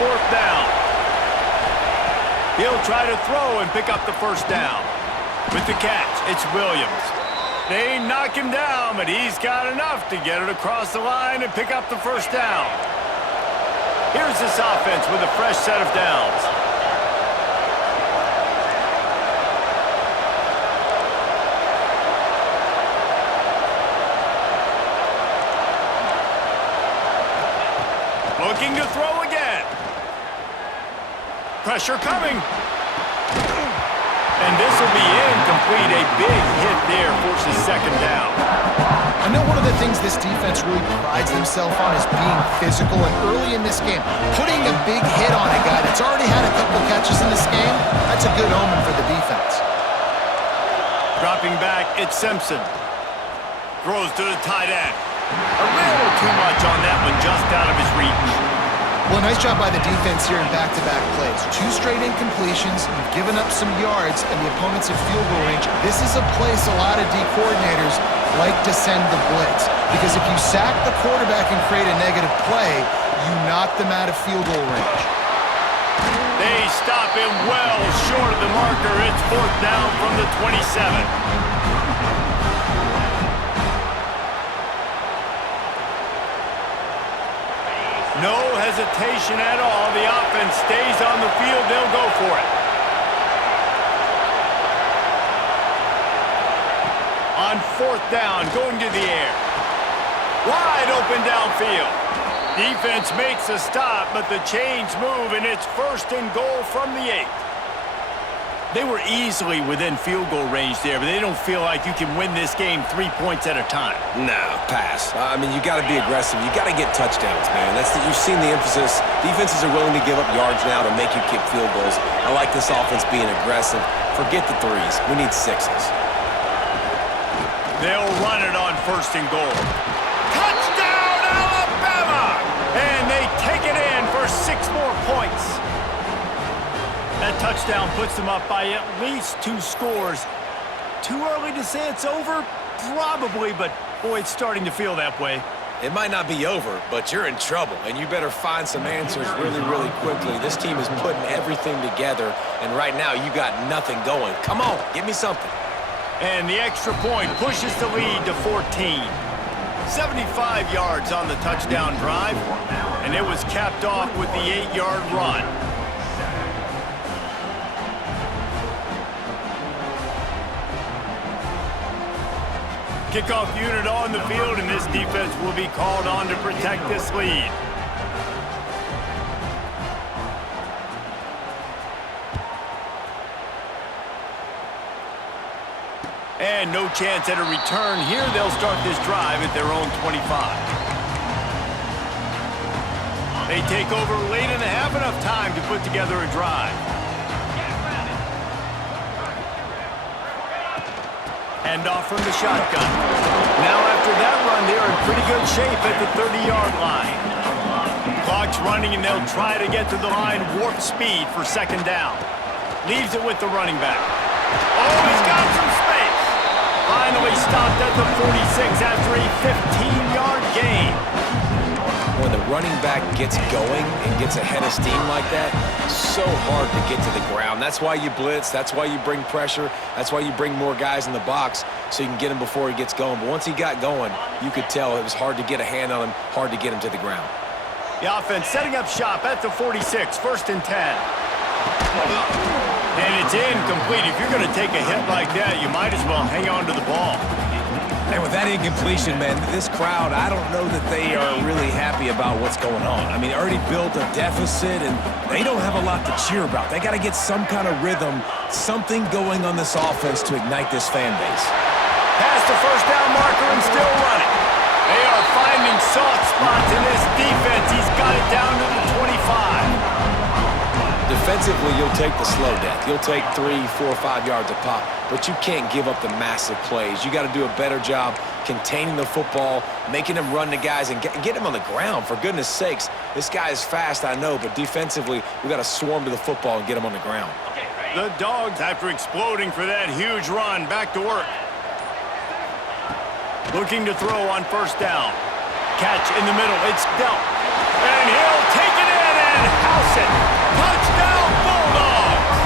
fourth down. He'll try to throw and pick up the first down. With the catch, it's Williams. They knock him down, but he's got enough to get it across the line and pick up the first down. Here's this offense with a fresh set of downs. Looking to throw again. Pressure coming. And this will be incomplete. A big hit there forces second down. I know one of the things this defense really prides themselves on is being physical, and early in this game, putting a big hit on a guy that's already had a couple catches in this game, that's a good omen for the defense. Dropping back, it's Simpson. Throws to the tight end. A little too much on that one, just out of his reach. Well, nice job by the defense here in back-to-back plays. 2 straight incompletions, you've given up some yards, and the opponent's at field goal range. This is a place a lot of D coordinators like to send the blitz, because if you sack the quarterback and create a negative play, you knock them out of field goal range. They stop him well short of the marker. It's fourth down from the 27. No hesitation at all. The offense stays on the field. They'll go for it. On fourth down, going to the air. Wide open downfield. Defense makes a stop, but the chains move, and it's first and goal from the 8. They were easily within field goal range there, but they don't feel like you can win this game 3 points at a time. No, pass. I mean, you got to be aggressive. You got to get touchdowns, man. You've seen the emphasis. Defenses are willing to give up yards now to make you kick field goals. I like this offense being aggressive. Forget the 3s. We need 6s. They'll run it on first and goal. Touchdown, Alabama! And they take it in for 6 more points. That touchdown puts them up by at least 2 scores. Too early to say it's over? Probably, but boy, it's starting to feel that way. It might not be over, but you're in trouble, and you better find some answers really, really quickly. This team is putting everything together, and right now you got nothing going. Come on, give me something. And the extra point pushes the lead to 14. 75 yards on the touchdown drive, and it was capped off with the 8-yard run. Kickoff unit on the field, and this defense will be called on to protect this lead. And no chance at a return here. They'll start this drive at their own 25. They take over late in the half, enough time to put together a drive. Hand off from the shotgun. Now after that run, they're in pretty good shape at the 30-yard line. Clock's running, and they'll try to get to the line warp speed for second down. Leaves it with the running back. Oh, he's got some space. Finally stopped at the 46 after a 15-yard gain. When the running back gets going and gets ahead of steam like that, so hard to get to the ground. That's why you blitz. That's why you bring pressure. That's why you bring more guys in the box so you can get him before he gets going. But once he got going, you could tell it was hard to get a hand on him, hard to get him to the ground. The offense setting up shop at the 46, first and 10. And it's incomplete. If you're going to take a hit like that, you might as well hang on to the ball. And with that incompletion, man, this crowd, I don't know that they are really happy about what's going on. I mean, they already built a deficit, and they don't have a lot to cheer about. They got to get some kind of rhythm, something going on this offense to ignite this fan base. Past the first down marker and still running. They are finding soft spots in this defense. He's got it down to the 25. Defensively, you'll take the slow death. You'll take 3, 4, 5 yards a pop, but you can't give up the massive plays. You got to do a better job containing the football, making them run the guys, and get them on the ground, for goodness sakes. This guy is fast, I know, but defensively, we got to swarm to the football and get him on the ground. The Dogs, after exploding for that huge run, back to work. Looking to throw on first down. Catch in the middle. It's dealt. And he'll take it in, and and house it. Touchdown, Bulldogs!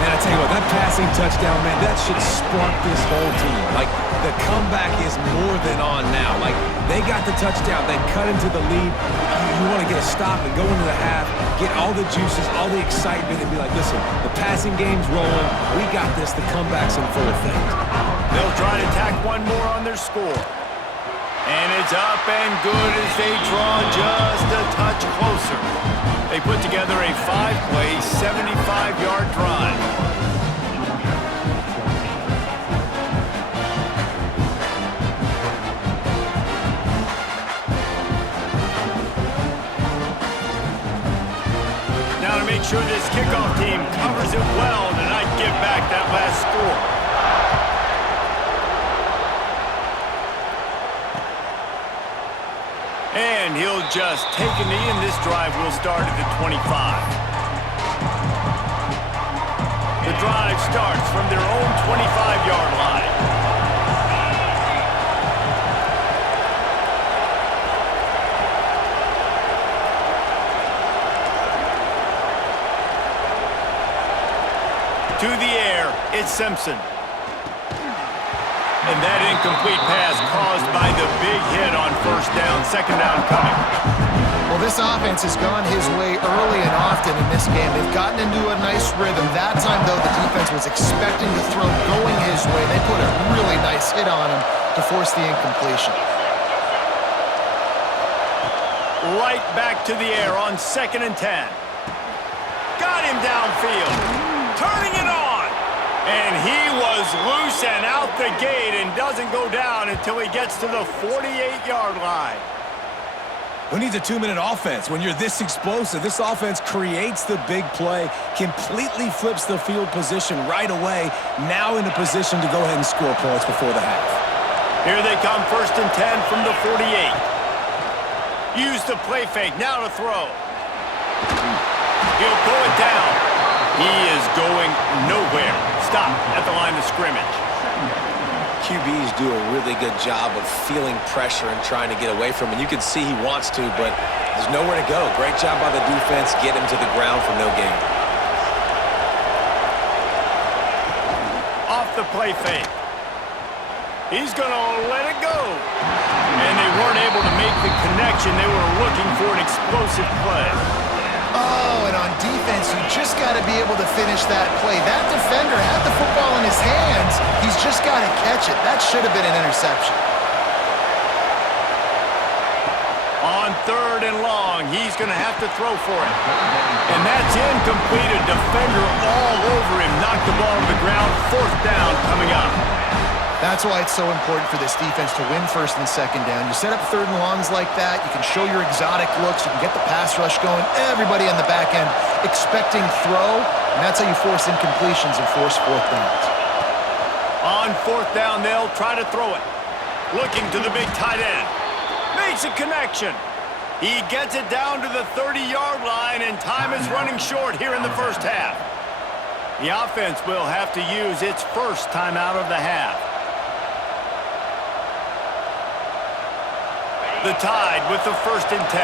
Man, I tell you what, that passing touchdown, man, that should spark this whole team. Like, the comeback is more than on now. Like, they got the touchdown. They cut into the lead. You want to get a stop and go into the half, get all the juices, all the excitement, and be like, listen, the passing game's rolling. We got this. The comeback's in full effect. They'll try to tack one more on their score. And it's up and good as they draw just a touch closer. They put together a 5-play, 75-yard drive. Now to make sure this kickoff team covers it well to not give back that last score. And he'll just take a knee, and this drive will start at the 25. The drive starts from their own 25-yard line. To the air, it's Simpson. And that incomplete pass caused by the big hit on first down, second down coming. Well, this offense has gone his way early and often in this game. They've gotten into a nice rhythm. That time, though, the defense was expecting the throw going his way. They put a really nice hit on him to force the incompletion. Right back to the air on 2nd and 10. Got him downfield. Turning it on. And he was loose and out the gate and doesn't go down until he gets to the 48-yard line. Who needs a 2-minute offense? When you're this explosive, this offense creates the big play, completely flips the field position right away, now in a position to go ahead and score points before the half. Here they come, 1st and 10 from the 48. Use the play fake, now to throw. He'll pull it down. He is going nowhere. Stop at the line of scrimmage. QBs do a really good job of feeling pressure and trying to get away from him. You can see he wants to, but there's nowhere to go. Great job by the defense. Get him to the ground for no gain. Off the play fake. He's going to let it go. And they weren't able to make the connection. They were looking for an explosive play. Oh, and on defense, you just got to be able to finish that play. That defender had the football in his hands. He's just got to catch it. That should have been an interception. On 3rd and long, he's going to have to throw for it. And that's incomplete. A defender all over him. Knocked the ball to the ground. 4th down coming up. That's why it's so important for this defense to win 1st and 2nd down. You set up 3rd and longs like that. You can show your exotic looks. You can get the pass rush going. Everybody on the back end expecting throw, and that's how you force incompletions and force 4th downs. On 4th down, they'll try to throw it. Looking to the big tight end. Makes a connection. He gets it down to the 30-yard line, and time is running short here in the first half. The offense will have to use its first timeout of the half. The Tide with the 1st and 10.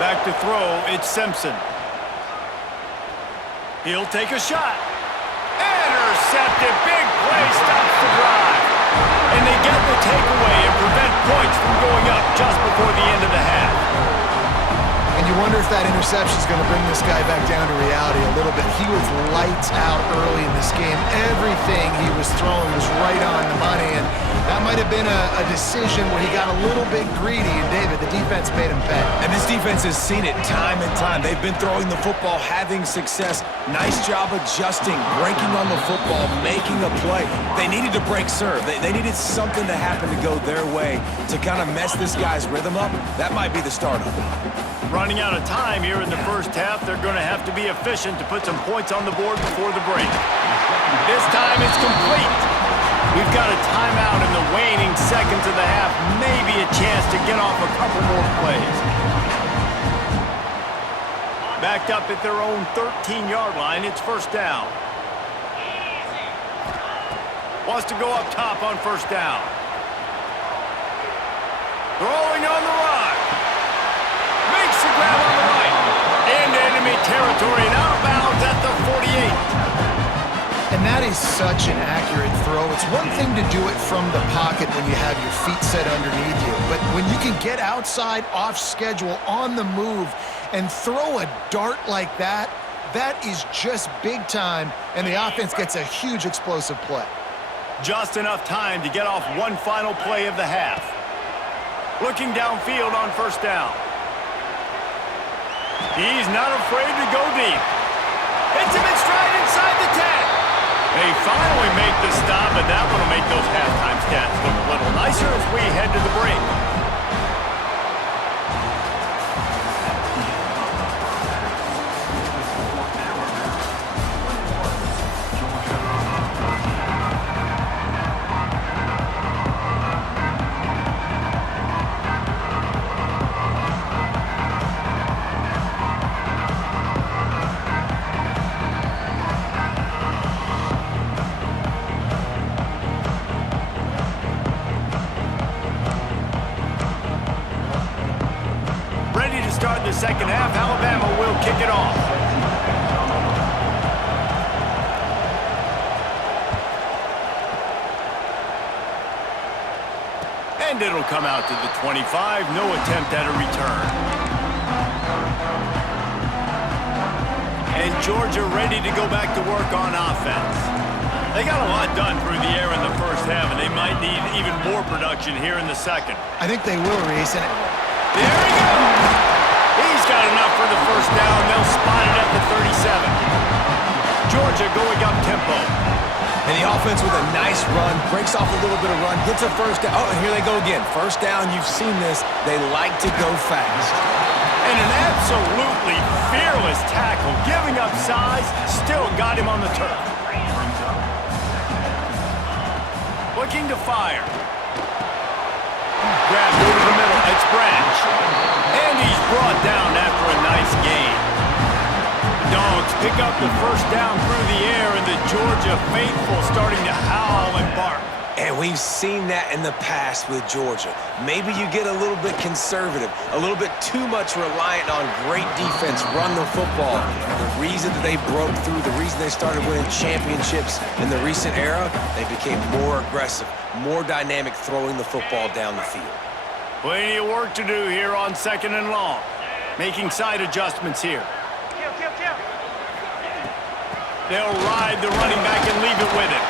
Back to throw, it's Simpson. He'll take a shot. Intercepted, big play, stops the drive. And they get the takeaway and prevent points from going up just before the end of the half. And you wonder if that interception is going to bring this guy back down to reality a little bit. He was lights out early in this game. Everything he was throwing was right on the money, and that might have been a decision where he got a little bit greedy, and David, the defense made him pay. And this defense has seen it time and time. They've been throwing the football, having success. Nice job adjusting, breaking on the football, making a play. They needed to break serve. They needed something to happen to go their way to kind of mess this guy's rhythm up. That might be the start of it. Running out of time here in the first half, they're going to have to be efficient to put some points on the board before the break. This time it's complete. We've got a timeout in the waning seconds of the half, maybe a chance to get off a couple more plays. Backed up at their own 13-yard line, it's 1st down. Wants to go up top on first down. Throwing on the run. Makes the grab on the right. Into enemy territory and out of bounds at the 48. And that is such an accurate throw. It's one thing to do it from the pocket when you have your feet set underneath you, but when you can get outside, off schedule, on the move, and throw a dart like that, that is just big time, and the offense gets a huge explosive play. Just enough time to get off one final play of the half. Looking downfield on first down. He's not afraid to go deep. Hits him in stride inside the 10. They finally make the stop, and that one will make those halftime stats look a little nicer as we head to the break. Start the second half, Alabama will kick it off. And it'll come out to the 25, no attempt at a return. And Georgia ready to go back to work on offense. They got a lot done through the air in the first half, and they might need even more production here in the second. I think they will, Reese. And there he goes! He's got enough for the first down. They'll spot it at the 37. Georgia going up tempo. And the offense with a nice run, breaks off a little bit of run, gets a first down. Oh, and here they go again. First down, you've seen this. They like to go fast. And an absolutely fearless tackle, giving up size, still got him on the turf. Looking to fire. Grabbed over the middle. It's Branch. And he's brought down after a nice gain. The Dogs pick up the first down through the air, and the Georgia faithful starting to howl and bark. And we've seen that in the past with Georgia. Maybe you get a little bit conservative, a little bit too much reliant on great defense, run the football. The reason that they broke through, the reason they started winning championships in the recent era, they became more aggressive, more dynamic throwing the football down the field. Plenty of work to do here on second and long. Making side adjustments here. They'll ride the running back and leave it with him.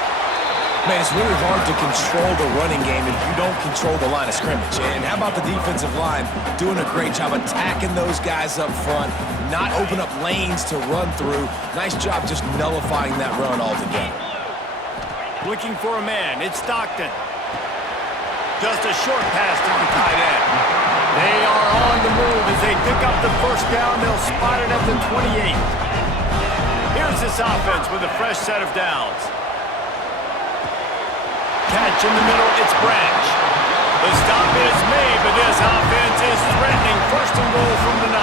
Man, it's really hard to control the running game if you don't control the line of scrimmage. And how about the defensive line doing a great job attacking those guys up front, not open up lanes to run through. Nice job just nullifying that run altogether. Looking for a man. It's Stockton. Just a short pass to the tight end. They are on the move as they pick up the first down. They'll spot it at the 28. Here's this offense with a fresh set of downs. Catch in the middle, it's Branch. The stop is made, but this offense is threatening. First and goal from the 9.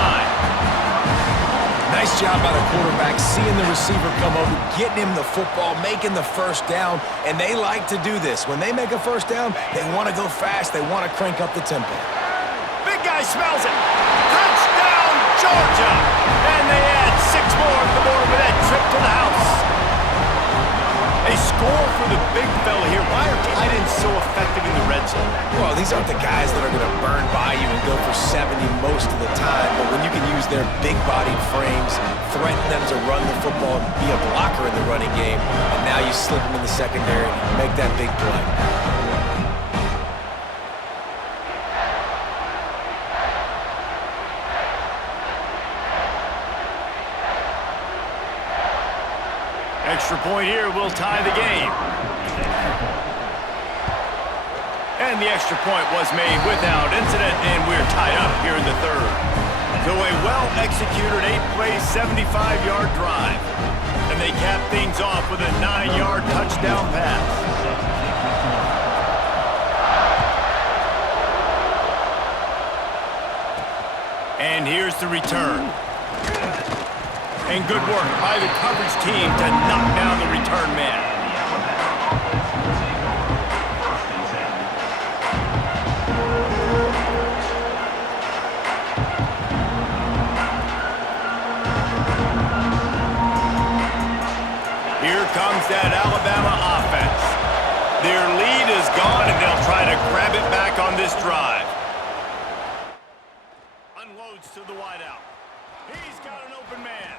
Nice job by the quarterback, seeing the receiver come over, getting him the football, making the first down, and they like to do this. When they make a first down, they want to go fast. They want to crank up the tempo. Big guy smells it. Touchdown, Georgia! And they add 6 more to the board with that trip to the house. A score for the big fella here. Why are tight ends so effective in the red zone? Well, these aren't the guys that are going to burn by you and go for 70 most of the time, but when you can use their big-bodied frames, threaten them to run the football and be a blocker in the running game, and now you slip them in the secondary and make that big play. Extra point here will tie the game. And the extra point was made without incident, and we're tied up here in the third. So a well-executed 8-play, 75-yard drive. And they cap things off with a 9-yard touchdown pass. And here's the return. And good work by the coverage team to knock down the return man. Here comes that Alabama offense. Their lead is gone, and they'll try to grab it back on this drive. Unloads to the wideout. He's got an open man.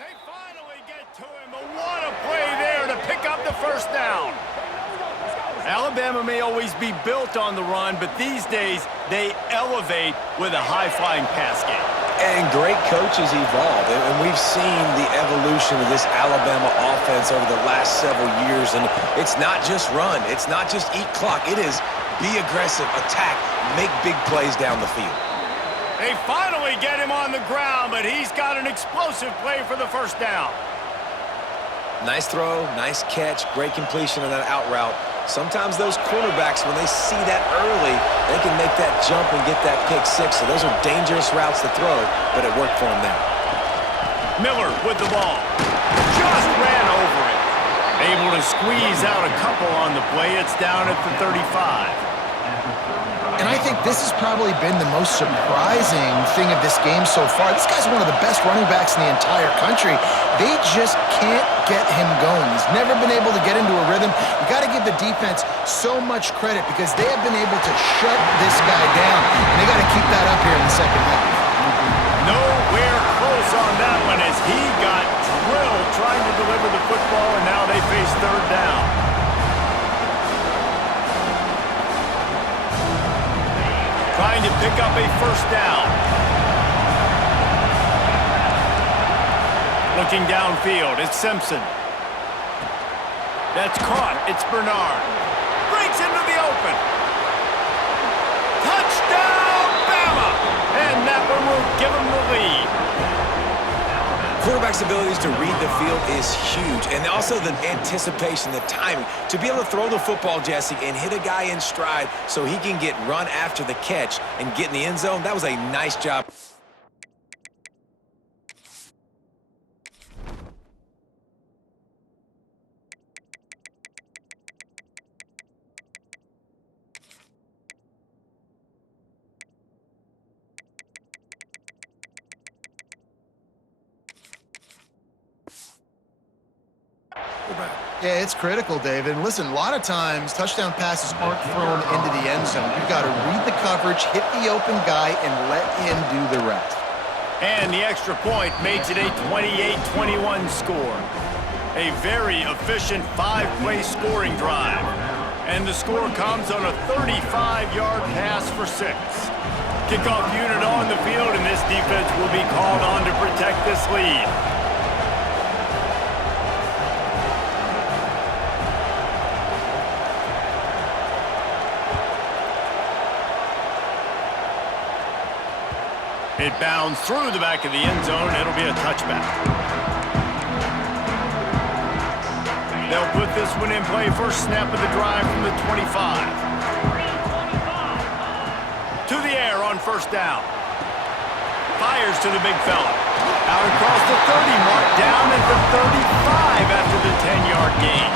They finally get to him, but what a play there to pick up the first down. Alabama may always be built on the run, but these days they elevate with a high-flying pass game. And great coaches evolve, and we've seen the evolution of this Alabama offense over the last several years, and it's not just run, it's not just eat clock, it is be aggressive, attack, make big plays down the field. They finally get him on the ground, but he's got an explosive play for the first down. Nice throw, nice catch, great completion on that out route. Sometimes those cornerbacks, when they see that early, they can make that jump and get that pick six. So those are dangerous routes to throw, but it worked for him there. Miller with the ball. Just ran over it. Able to squeeze out a couple on the play. It's down at the 35. And I think this has probably been the most surprising thing of this game so far. This guy's one of the best running backs in the entire country. They just can't get him going. He's never been able to get into a rhythm. You got to give the defense so much credit because they have been able to shut this guy down. And they got to keep that up here in the second half. Nowhere close on that one as he got drilled trying to deliver the football, and now they face third down. Trying to pick up a first down. Looking downfield, it's Simpson. That's caught, it's Bernard. Breaks into the open. Touchdown, Bama! And that one will give him the lead. Quarterback's abilities to read the field is huge, and also the anticipation, the timing. To be able to throw the football, Jesse, and hit a guy in stride so he can get run after the catch and get in the end zone, that was a nice job. Yeah, it's critical, David. And listen, a lot of times touchdown passes aren't thrown into the end zone. You've got to read the coverage, hit the open guy, and let him do the rest. And the extra point makes it a 28-21 score. A very efficient five-play scoring drive. And the score comes on a 35-yard pass for 6. Kickoff unit on the field, and this defense will be called on to protect this lead. It bounds through the back of the end zone. It'll be a touchback. They'll put this one in play. First snap of the drive from the 25. To the air on first down. Fires to the big fella. Out across the 30 mark, down at the 35 after the 10-yard gain.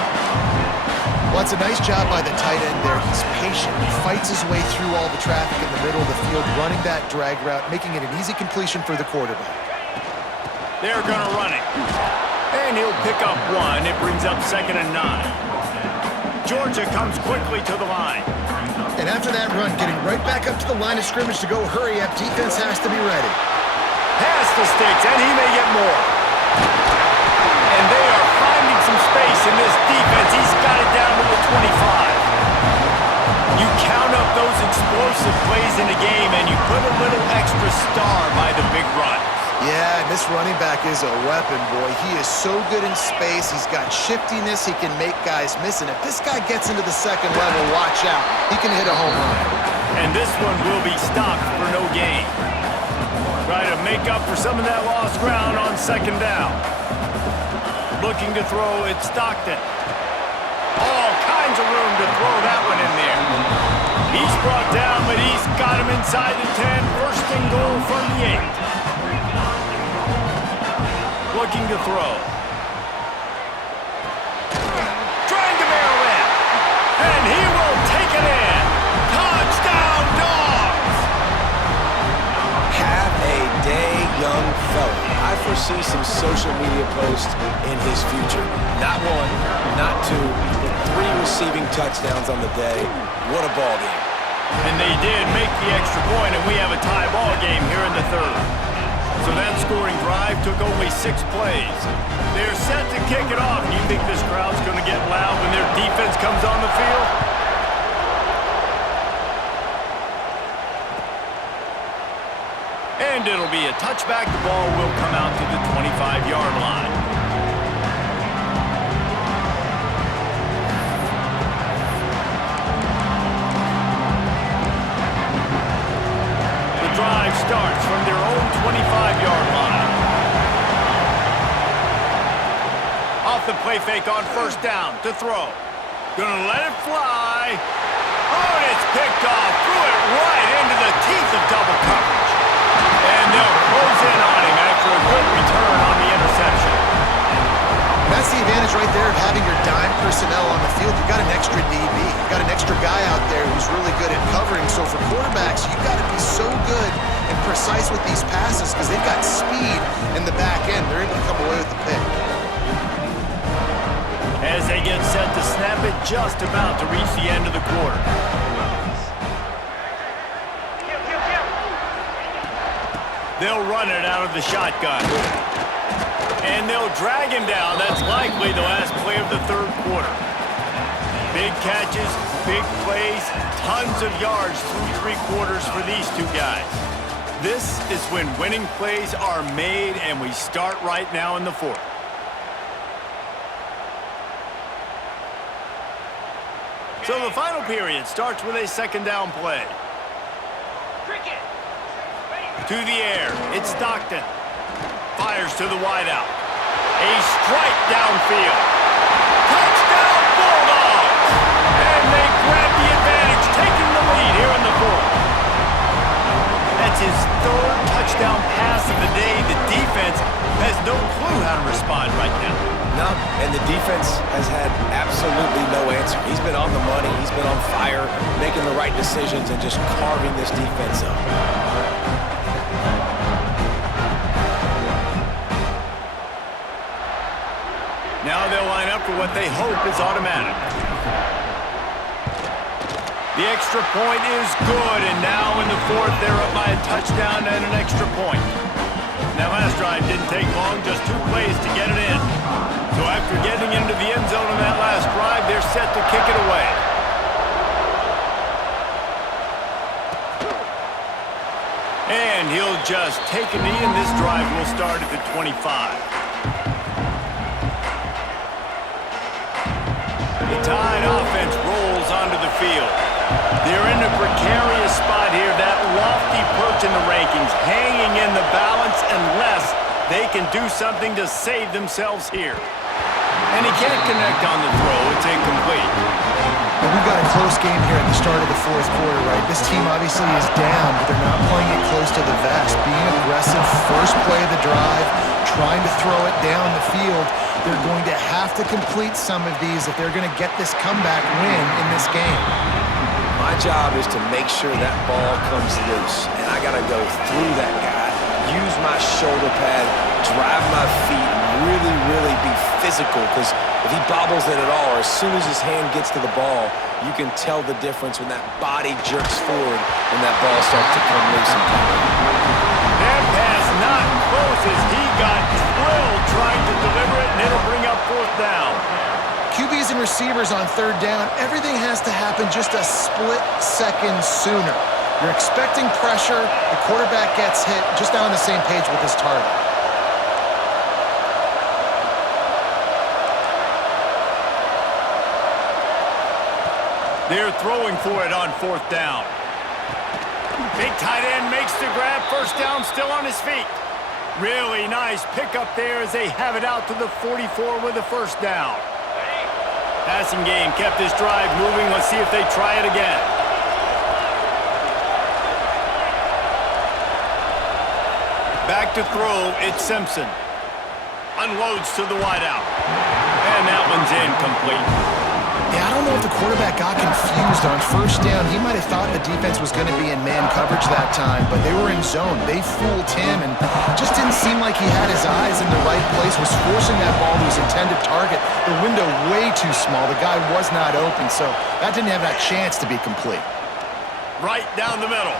Well, it's a nice job by the tight end there. He's patient. He fights his way through all the traffic in the middle of the field, running that drag route, making it an easy completion for the quarterback. They're going to run it. And he'll pick up one. It brings up 2nd and 9. Georgia comes quickly to the line. And after that run, getting right back up to the line of scrimmage to go hurry up, defense has to be ready. Pass the sticks, and he may get more. And they are finding some space in this defense. He's got it down to the 25. You count up those explosive plays in the game, and you put a little extra star by the big run. Yeah, and this running back is a weapon, boy. He is so good in space. He's got shiftiness. He can make guys miss. And if this guy gets into the second level, watch out. He can hit a home run. And this one will be stopped for no gain. Try to make up for some of that lost ground on 2nd down. Looking to throw, it's Stockton. All kinds of room to throw that one in there. He's brought down, but he's got him inside the 10. First and goal from the 8. Looking to throw. Trying to barrel in. And he will take it in. Touchdown, Dogs! Have a day, young fella. I foresee some social media posts in his future. Not one, not two, but 3 receiving touchdowns on the day. What a ball game. And they did make the extra point, and we have a tie ball game here in the third. So that scoring drive took only 6 plays. They're set to kick it off. You think this crowd's going to get loud when their defense comes on the field? And it'll be a touchback. The ball will come out to the 25-yard line. Drive starts from their own 25-yard line. Off the play fake on first down to throw. Gonna let it fly. Oh, and it's picked off. Threw it right into the teeth of double coverage. And they'll close in on him after a good return on the interception. That's the advantage right there of having your dime personnel on the field. You've got an extra DB. You've got an extra guy out there who's really good at covering. So for quarterbacks, you've got to be so good and precise with these passes because they've got speed in the back end. They're able to come away with the pick. As they get set to snap it, just about to reach the end of the quarter. They'll run it out of the shotgun. And they'll drag him down. That's likely the last play of the third quarter. Big catches, big plays, tons of yards through 3 quarters for these 2 guys. This is when winning plays are made, and we start right now in the 4th. So the final period starts with a second down play. To the air, it's Stockton. Fires to the wideout. A strike downfield. Touchdown Bulldogs! And they grab the advantage, taking the lead here in the 4th. That's his 3rd touchdown pass of the day. The defense has no clue how to respond right now. No, and the defense has had absolutely no answer. He's been on the money. He's been on fire, making the right decisions and just carving this defense up. Now they'll line up for what they hope is automatic. The extra point is good, and now in the 4th, they're up by a touchdown and an extra point. Now, last drive didn't take long, just 2 plays to get it in. So after getting into the end zone on that last drive, they're set to kick it away. And he'll just take a knee, and this drive will start at the 25. The Tide offense rolls onto the field. They're in a precarious spot here, that lofty perch in the rankings, hanging in the balance unless they can do something to save themselves here. And he can't connect on the throw. It's incomplete. Well, we've got a close game here at the start of the 4th quarter, right? This team obviously is down, but they're not playing it close to the vest. Being aggressive, first play of the drive, trying to throw it down the field. They're going to have to complete some of these if they're going to get this comeback win in this game. My job is to make sure that ball comes loose, and I got to go through that guy, use my shoulder pad, drive my feet, and really be physical, because if he bobbles it at all, or as soon as his hand gets to the ball, you can tell the difference when that body jerks forward and that ball starts to come loose and come out. That pass not close as he got drilled trying to deliver it, and it'll bring up 4th down. QBs and receivers on 3rd down, everything has to happen just a split second sooner. You're expecting pressure, the quarterback gets hit, just not on the same page with his target. They're throwing for it on 4th down. Big tight end makes the grab, first down, still on his feet. Really nice pickup there as they have it out to the 44 with a first down. Passing game kept this drive moving. Let's see if they try it again. Back to throw, it's Simpson. Unloads to the wideout. And that one's incomplete. Yeah, I don't know if the quarterback got confused on first down. He might have thought the defense was going to be in man coverage that time, but they were in zone. They fooled him and just didn't seem like he had his eyes in the right place, was forcing that ball to his intended target. The window way too small. The guy was not open, so that didn't have that chance to be complete. Right down the middle.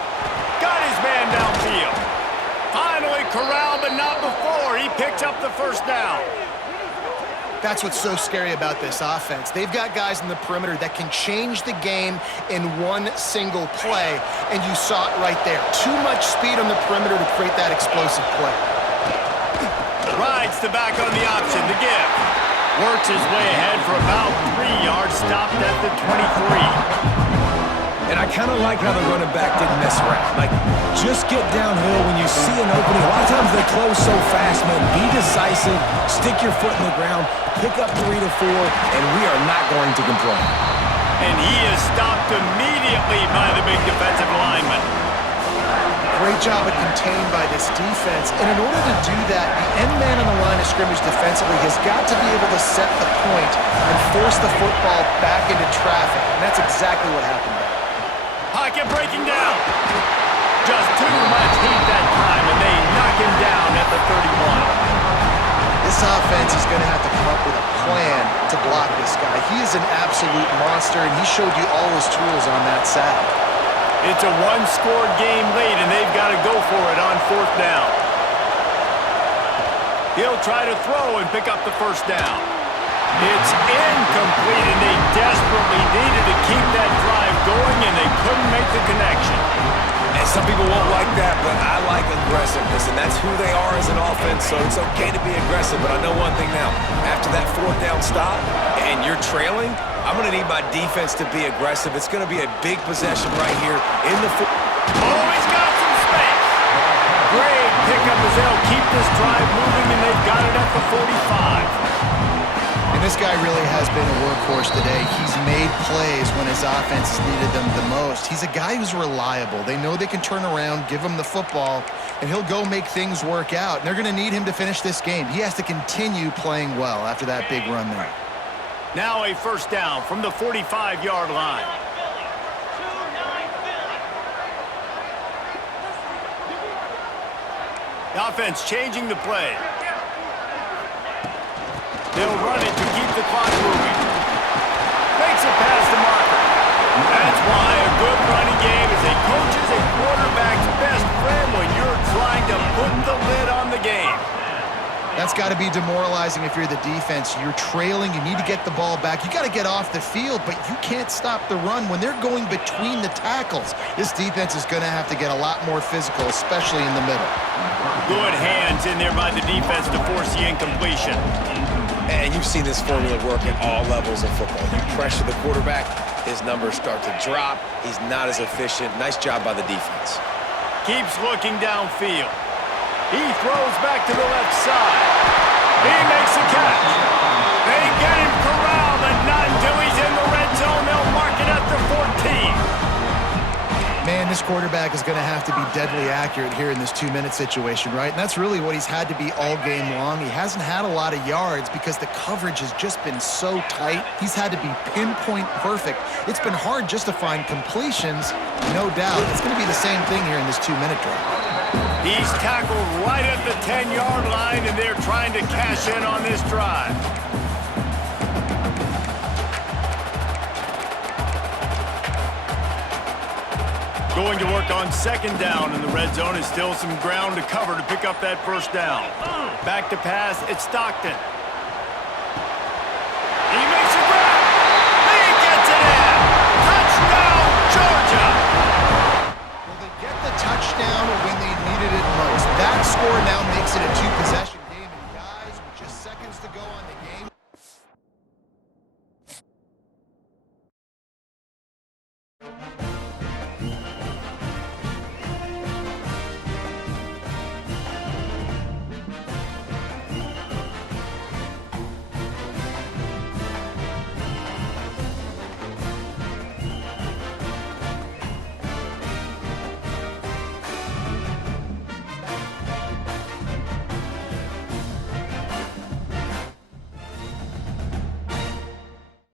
Got his man downfield. Finally corralled, but not before. He picks up the first down. That's what's so scary about this offense. They've got guys in the perimeter that can change the game in one single play, and you saw it right there. Too much speed on the perimeter to create that explosive play. Rides the back on the option, the give. Works his way ahead for about 3 yards, stopped at the 23. And I kind of like how the running back didn't mess around. Like, just get downhill when you see an opening. A lot of times they close so fast, man. Be decisive, stick your foot in the ground, pick up 3 to 4, and we are not going to complain. And he is stopped immediately by the big defensive lineman. Great job of contained by this defense. And in order to do that, the end man on the line of scrimmage defensively has got to be able to set the point and force the football back into traffic. And that's exactly what happened there. Pocket breaking down. Just too much heat that time, and they knock him down at the 31. This offense is going to have to come up with a plan to block this guy. He is an absolute monster, and he showed you all his tools on that sack. It's a one-score game late, and they've got to go for it on fourth down. He'll try to throw and pick up the first down. It's incomplete, and they desperately needed to keep that drive going, and they couldn't make the connection. And some people won't like that, but I like aggressiveness, and that's who they are as an offense, so it's okay to be aggressive. But I know one thing now. After that fourth down stop and you're trailing, I'm going to need my defense to be aggressive. It's going to be a big possession right here in the Oh, he's got some space. Great pickup as they'll keep this drive moving, and they've got it at the 45. And this guy really has been a workhorse today. He's made plays when his offense has needed them the most. He's a guy who's reliable. They know they can turn around, give him the football, and he'll go make things work out. And they're going to need him to finish this game. He has to continue playing well after that big run there. Now a first down from the 45-yard line. The offense changing the play. They'll run it to keep the clock moving. Makes it past the marker. That's why a good running game is a coach's and quarterback's best friend when you're trying to put the lid on the game. That's got to be demoralizing if you're the defense. You're trailing. You need to get the ball back. You got to get off the field, but you can't stop the run when they're going between the tackles. This defense is going to have to get a lot more physical, especially in the middle. Good hands in there by the defense to force the incompletion. And you've seen this formula work at all levels of football. You pressure the quarterback, his numbers start to drop. He's not as efficient. Nice job by the defense. Keeps looking downfield. He throws back to the left side. He makes the catch. They get him corralled, but not until he's in the red zone. They'll mark it at the 14. Man, this quarterback is going to have to be deadly accurate here in this 2-minute situation, right? And that's really what he's had to be all game long. He hasn't had a lot of yards because the coverage has just been so tight. He's had to be pinpoint perfect. It's been hard just to find completions, no doubt. It's going to be the same thing here in this 2-minute drive. He's tackled right at the 10-yard line, and they're trying to cash in on this drive. Going to work on second down in the red zone. Is still some ground to cover to pick up that first down. Back to pass, it's Stockton.